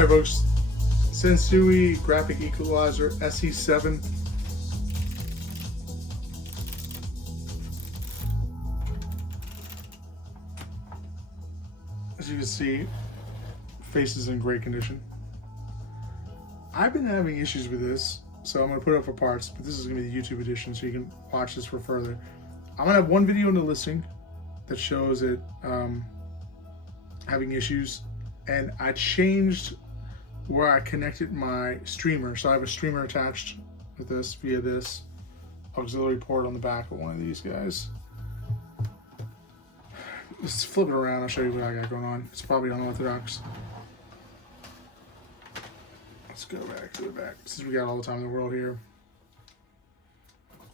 Alright folks, Sansui graphic equalizer SE-7. As you can see, face is in great condition. I've been having issues with this, so I'm going to put it up for parts, but this is going to be the YouTube edition, so you can watch this for further. I'm going to have one video in the listing that shows it having issues, and I changed where I connected my streamer. So I have a streamer attached with this via this auxiliary port on the back of one of these guys. Let's flip it around, I'll show you what I got going on. It's probably unorthodox. Let's go back to the back, since we got all the time in the world here.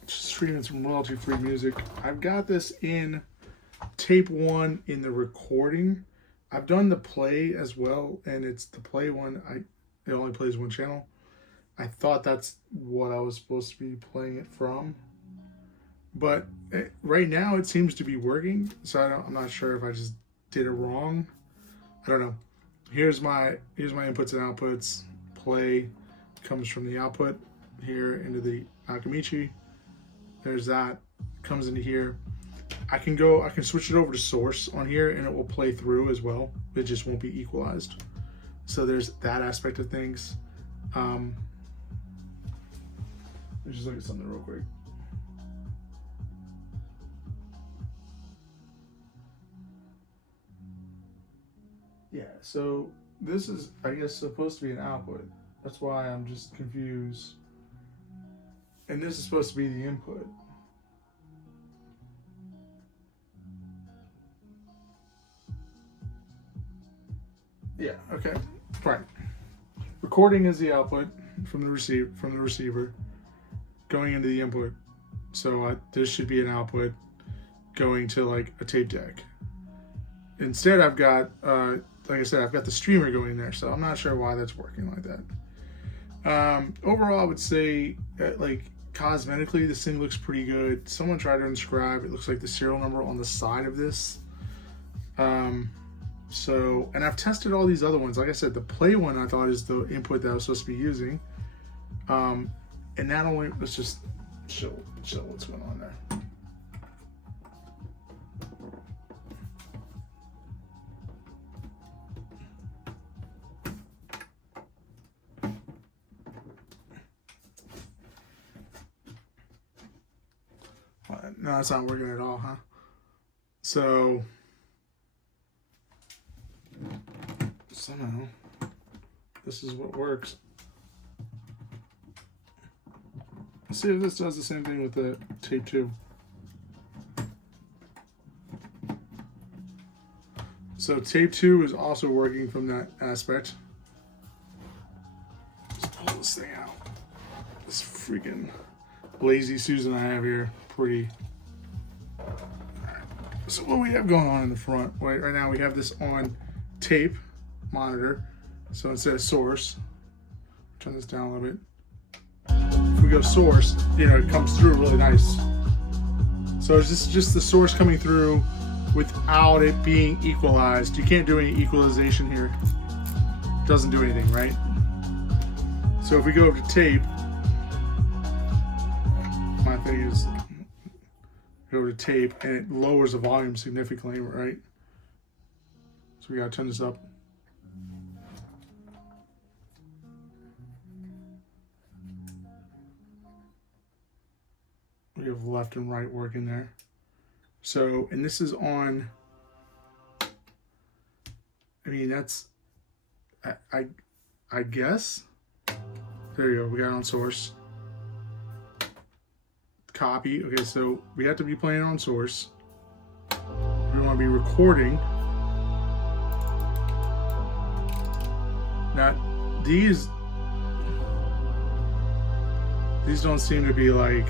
Just streaming some royalty-free music. I've got this in tape 1 in the recording. I've done the play as well, and it's the play one. It only plays one channel. I thought that's what I was supposed to be playing it from, but right now it seems to be working. So I'm not sure if I just did it wrong. I don't know. Here's my inputs and outputs. Play comes from the output here into the Nakamichi. There's that, comes into here. I can switch it over to source on here and it will play through as well. It just won't be equalized. So there's that aspect of things. Let's just look at something real quick. Yeah, so this is, I guess, supposed to be an output. That's why I'm just confused. And this is supposed to be the input. Yeah, okay, right. Recording is the output from the receiver going into the input. So this should be an output going to like a tape deck. Instead, I've got, like I said, I've got the streamer going there. So I'm not sure why that's working like that. Overall, I would say, like cosmetically, this thing looks pretty good. Someone tried to inscribe. It looks like the serial number on the side of this. So, and I've tested all these other ones. Like I said, the play one I thought is the input that I was supposed to be using. And not only, let's just show what's going on there. No, it's not working at all, huh? So somehow this is what works. Let's see if this does the same thing with the tape 2. So tape 2 is also working from that aspect. Let's pull this thing out. This freaking lazy Susan I have here, pretty. Alright. So what we have going on in the front, right now we have this on tape monitor. So instead of source, turn this down a little bit. If we go source, you know, it comes through really nice. So it's just the source coming through without it being equalized. You can't do any equalization here. It doesn't do anything, right? So if we go over to tape, my thing is go over to tape and it lowers the volume significantly, right? So we gotta turn this up. We have left and right working there. So, and this is on, I mean, that's, I guess, there you go, we got it on source. Copy, okay, so we have to be playing on source. We want to be recording. Now, these don't seem to be like,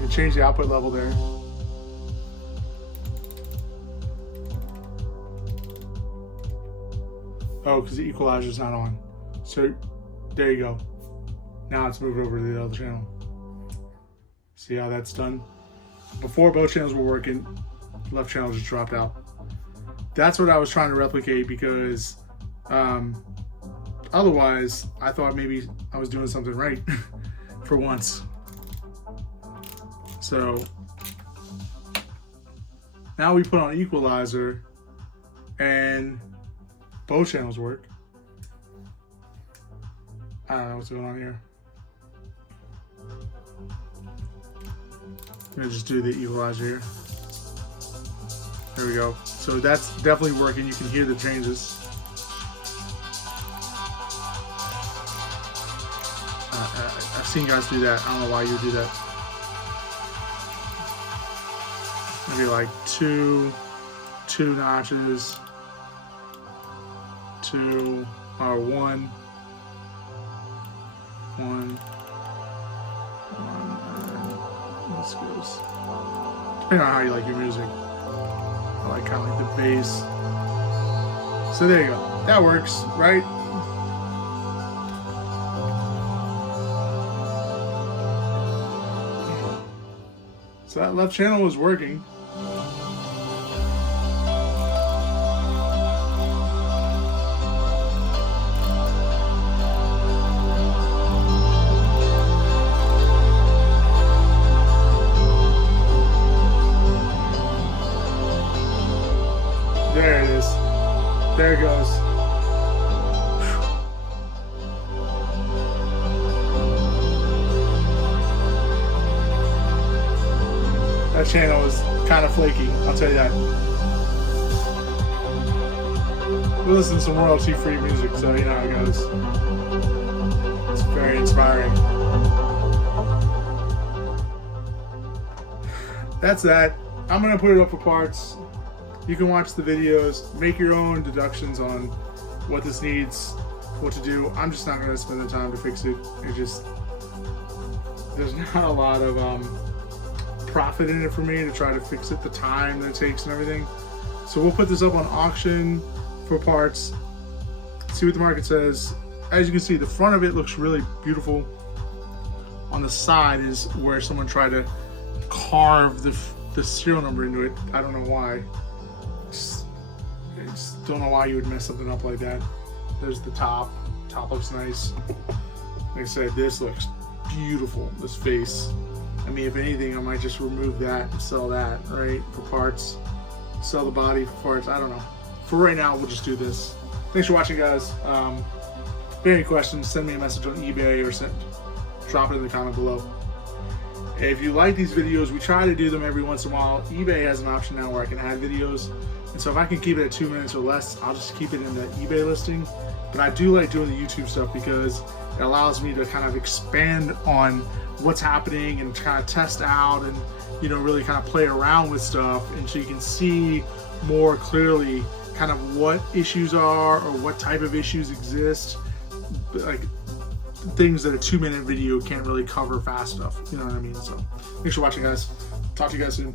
you change the output level there. Oh, because the equalizer is not on. So there you go. Now it's moved over to the other channel. See how that's done? Before both channels were working, left channel just dropped out. That's what I was trying to replicate, because otherwise I thought maybe I was doing something right for once. So now we put on Equalizer and both channels work. I don't know what's going on here. I'm gonna just do the Equalizer here. There we go. So that's definitely working. You can hear the changes. I've seen guys do that. I don't know why you do that. Maybe like two notches, two or one, and this goes. Depending on how you like your music. I like kind of like the bass. So there you go. That works, right? So that left channel was working. There it is. There it goes. That channel is kind of flaky, I'll tell you that. We listen to some royalty-free music, so you know how it goes. It's very inspiring. That's that. I'm gonna put it up for parts. You can watch the videos, make your own deductions on what this needs, what to do. I'm just not gonna spend the time to fix it. There's not a lot of profit in it for me to try to fix it, the time that it takes and everything. So we'll put this up on auction for parts, see what the market says. As you can see, the front of it looks really beautiful. On the side is where someone tried to carve the serial number into it. I don't know why. I just don't know why you would mess something up like that. There's the top. Top looks nice. Like I said, this looks beautiful, this face. I mean, if anything, I might just remove that and sell that, right? For parts. Sell the body for parts. I don't know. For right now, we'll just do this. Thanks for watching, guys. If you have any questions, send me a message on eBay or drop it in the comment below. If you like these videos, we try to do them every once in a while. eBay has an option now where I can add videos. And so if I can keep it at 2 minutes or less, I'll just keep it in the eBay listing. But I do like doing the YouTube stuff because it allows me to kind of expand on what's happening and kind of test out and, you know, really kind of play around with stuff. And so you can see more clearly kind of what issues are or what type of issues exist. Like things that a 2 minute video can't really cover fast enough. You know what I mean? So thanks for watching, guys. Talk to you guys soon.